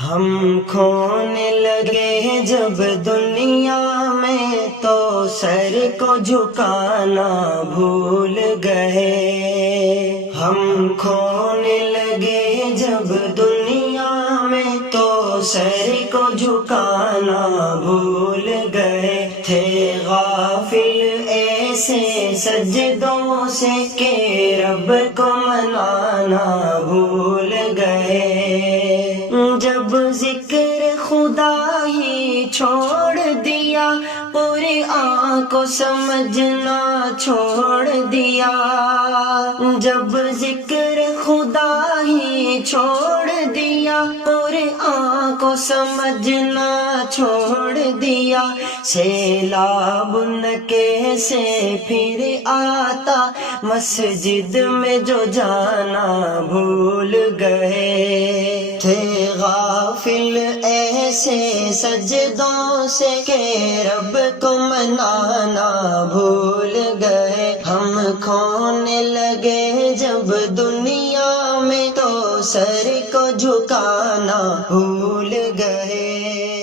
ہم کھونے لگے جب دنیا میں تو سر کو جھکانا بھول گئے. ہم کھونے لگے جب دنیا میں تو سر کو جھکانا بھول گئے. تھے غافل ایسے سجدوں سے کہ رب کو منانا بھول گئے. جب ذکر خدا ہی چھوڑ دیا قرآن کو سمجھنا چھوڑ دیا. جب ذکر خدا ہی چھوڑ دیا قرآن کو سمجھنا چھوڑ دیا. سیلاب نہ کیسے پھر آتا مسجد میں جو جانا بھول گئے. تھے غافل ایسے سجدوں سے کہ رب کو منانا بھول گئے. ہم کھونے لگے جب دنیا میں تو سر کو جھکانا بھول گئے.